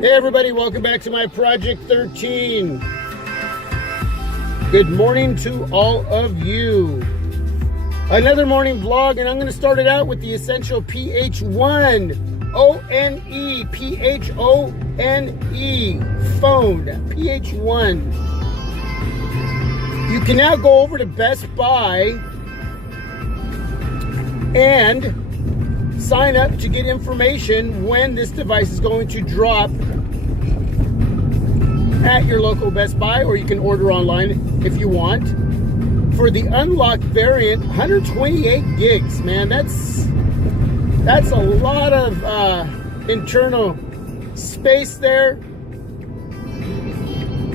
Hey everybody, welcome back to my Project 13. Good morning to all of you. Another morning vlog, and I'm going to start it out with the essential PH-1.One phone. PH-1. You can now go over to Best Buy and sign up to get information when this device is going to drop at your local Best Buy, or you can order online if you want. For the unlocked variant, 128 gigs, man, that's a lot of internal space there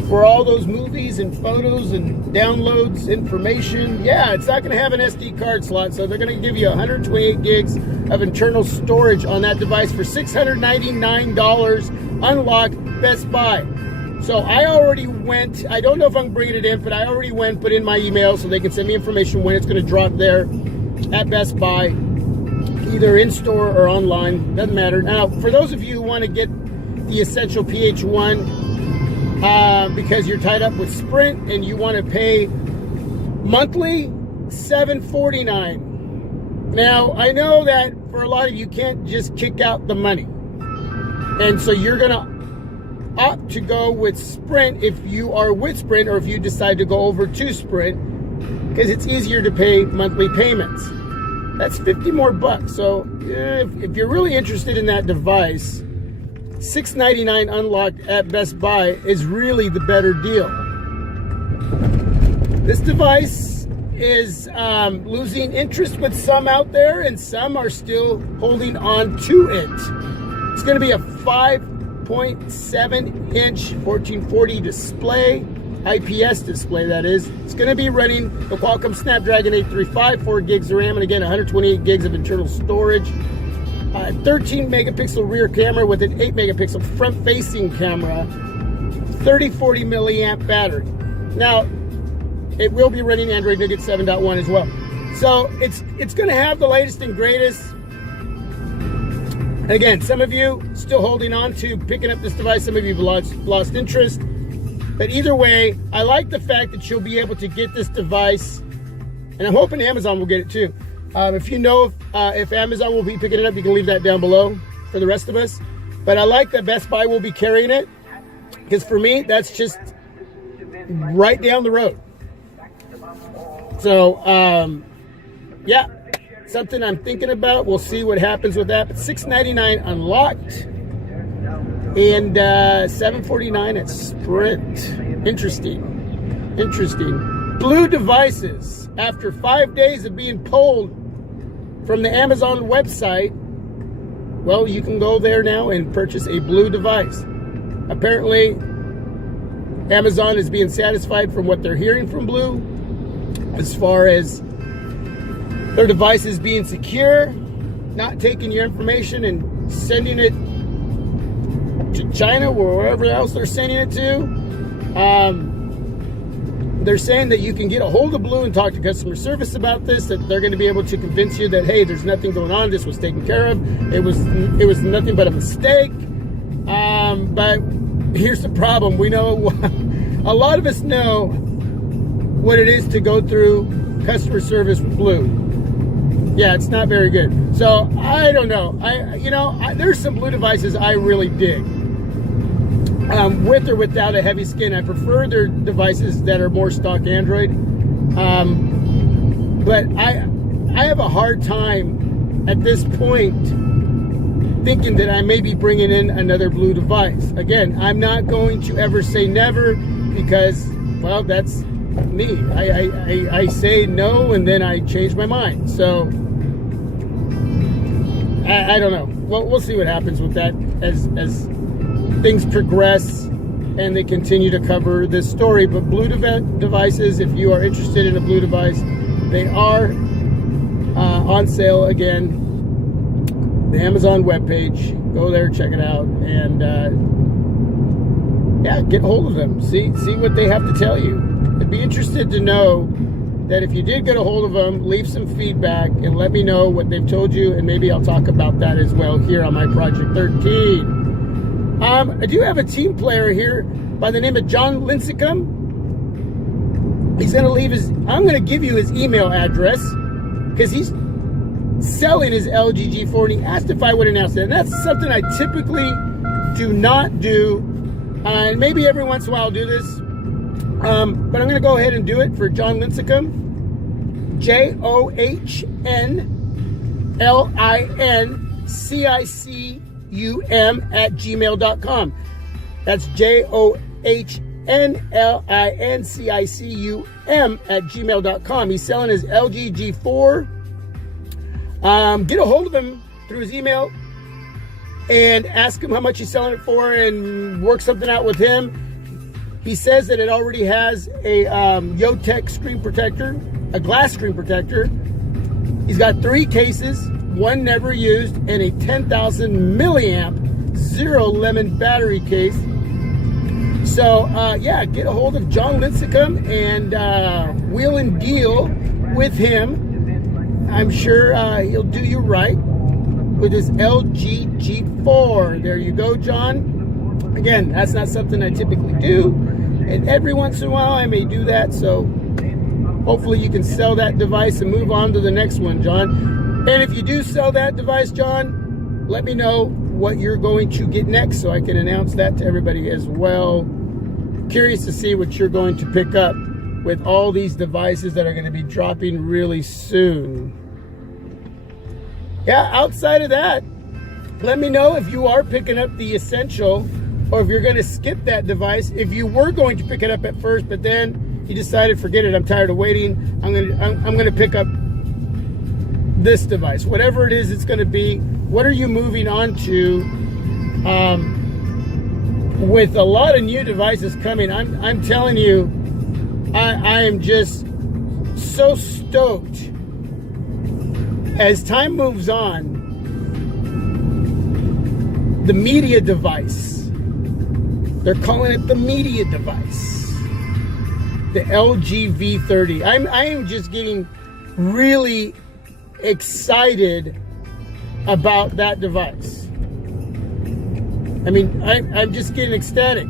for all those movies and photos and downloads, information. Yeah, it's not going to have an SD card slot, so they're going to give you 128 gigs of internal storage on that device for $699 unlocked Best Buy. So I already went, I don't know if I'm bringing it in, but I already went, put in my email so they can send me information when it's going to drop there at Best Buy, either in store or online, doesn't matter. Now, for those of you who want to get the essential PH-1 because you're tied up with Sprint and you want to pay monthly, $749. Now, I know that for a lot of you can't just kick out the money, and so you're going to opt to go with Sprint if you are with Sprint, or if you decide to go over to Sprint, because it's easier to pay monthly payments. That's 50 more bucks. So if you're really interested in that device, $699 unlocked at Best Buy is really the better deal. This device is losing interest with some out there, and some are still holding on to it. It's going to be a 5.7-inch 1440 display, IPS display that is. It's going to be running the Qualcomm Snapdragon 835, 4 gigs of RAM, and again 128 gigs of internal storage. 13 megapixel rear camera with an 8 megapixel front facing camera, 3040 milliamp battery. Now, it will be running Android Nougat 7.1 as well. So it's going to have the latest and greatest. And again, some of you still holding on to picking up this device, some of you have lost interest. But either way, I like the fact that you'll be able to get this device, and I'm hoping Amazon will get it too. If you know if Amazon will be picking it up, you can leave that down below for the rest of us. But I like that Best Buy will be carrying it, because for me, that's just right down the road. So, yeah, something I'm thinking about. We'll see what happens with that. But $699 unlocked and $749 at Sprint. Interesting. Blue Devices, after 5 days of being pulled from the Amazon website, well, you can go there now and purchase a Blue device. Apparently, Amazon is being satisfied from what they're hearing from Blue as far as their devices being secure, not taking your information and sending it to China or wherever else they're sending it to. They're saying that you can get a hold of Blue and talk to customer service about this, that they're going to be able to convince you that, hey, there's nothing going on, this was taken care of, it was nothing but a mistake. But here's the problem. We know, a lot of us know what it is to go through customer service with Blue. Yeah, it's not very good. So I don't know. There's some Blue devices I really dig. With or without a heavy skin, I prefer their devices that are more stock Android. But I have a hard time at this point thinking that I may be bringing in another Blue device. Again, I'm not going to ever say never, because, well, that's me. I say no and then I change my mind. So I don't know. Well, we'll see what happens with that as things progress and they continue to cover this story. But Blue devices, if you are interested in a Blue device, they are on sale again. The Amazon webpage, go there, check it out, and yeah, get hold of them. See what they have to tell you. I'd be interested to know that if you did get a hold of them, leave some feedback and let me know what they've told you, and maybe I'll talk about that as well here on my Project 13. I do have a team player here by the name of John Lincecum. He's going to leave his, I'm going to give you his email address because he's selling his LG G4 and he asked if I would announce it. And that's something I typically do not do. And maybe every once in a while I'll do this. But I'm going to go ahead and do it for John Lincecum. JOHNLINCICUM@gmail.com. That's JOHNLINCICUM@gmail.com. He's selling his LG G4. Get a hold of him through his email and ask him how much he's selling it for and work something out with him. He says that it already has a Yotech screen protector, a glass screen protector. He's got 3 cases, 1 never used, and a 10,000 milliamp zero lemon battery case. So yeah, get a hold of John Lincecum and wheel and deal with him. I'm sure he'll do you right with his LG G4. There you go, John. Again, that's not something I typically do, and every once in a while I may do that, so hopefully you can sell that device and move on to the next one, John. And if you do sell that device, John, let me know what you're going to get next so I can announce that to everybody as well. Curious to see what you're going to pick up with all these devices that are going to be dropping really soon. Yeah, outside of that, let me know if you are picking up the Essential or if you're going to skip that device. If you were going to pick it up at first, but then you decided, forget it, I'm tired of waiting, I'm going to pick up this device. Whatever it is it's going to be, what are you moving on to? With a lot of new devices coming, I'm telling you, I am just so stoked. As time moves on, the media device, they're calling it the media device, the LG V30. I am just getting really excited about that device. I mean, I'm just getting ecstatic.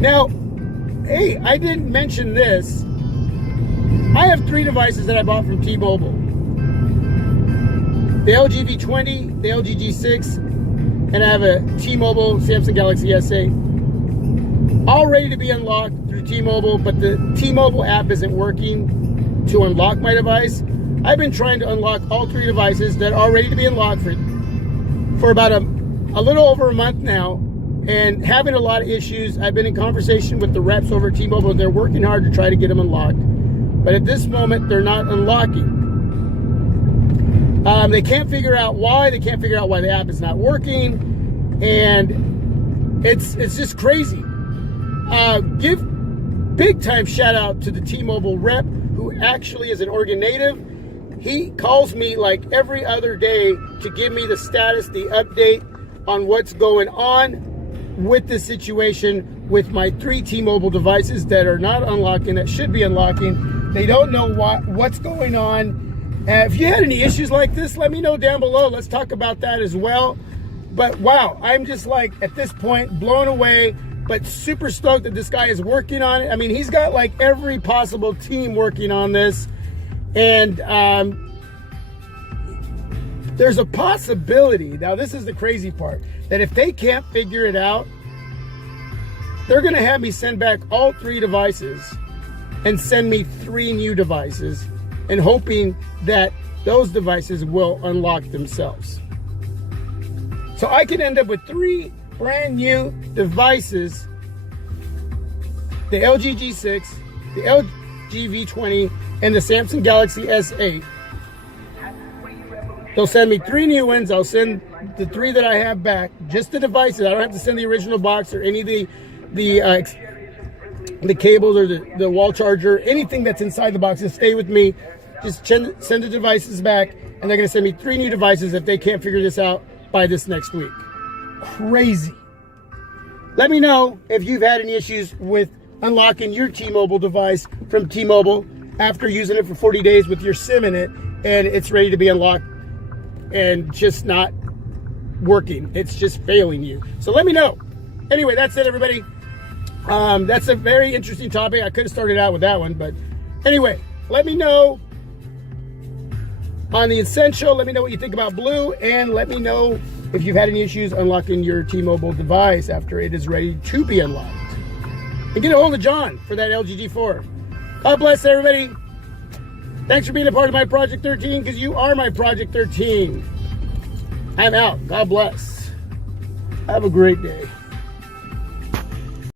Now, hey, I didn't mention this. I have 3 devices that I bought from T-Mobile. The LG V20, the LG G6, and I have a T-Mobile Samsung Galaxy S8. All ready to be unlocked through T-Mobile, but the T-Mobile app isn't working to unlock my device. I've been trying to unlock all 3 devices that are ready to be unlocked for about a little over a month now, and having a lot of issues. I've been in conversation with the reps over at T-Mobile. They're working hard to try to get them unlocked, but at this moment they're not unlocking. They can't figure out why. They can't figure out why the app is not working, and it's just crazy. Give big time shout out to the T-Mobile rep, who actually is an Oregon native. He calls me like every other day to give me the status, the update on what's going on with the situation with my 3 T-Mobile devices that are not unlocking, that should be unlocking. They don't know what's going on. If you had any issues like this, let me know down below. Let's talk about that as well. But wow, I'm just like, at this point, blown away, but super stoked that this guy is working on it. I mean, he's got like every possible team working on this. And there's a possibility, now this is the crazy part, that if they can't figure it out, they're going to have me send back all 3 devices and send me 3 new devices, and hoping that those devices will unlock themselves. So I could end up with 3 brand new devices, the LG G6, the LG V20, and the Samsung Galaxy S8. They'll send me 3 new ones. I'll send the 3 that I have back, just the devices. I don't have to send the original box or any of the cables or the wall charger, anything that's inside the box. Just stay with me. Just send the devices back, and they're going to send me 3 new devices if they can't figure this out by this next week. Crazy. Let me know if you've had any issues with unlocking your T-Mobile device from T-Mobile after using it for 40 days with your SIM in it, and it's ready to be unlocked and just not working. It's just failing you. So let me know. Anyway, that's it, everybody. That's a very interesting topic. I could have started out with that one, but anyway, let me know on the Essential. Let me know what you think about Blue, and let me know if you've had any issues unlocking your T-Mobile device after it is ready to be unlocked. And get a hold of John for that LG G4. God bless everybody. Thanks for being a part of my Project 13, because you are my Project 13. I'm out. God bless. Have a great day.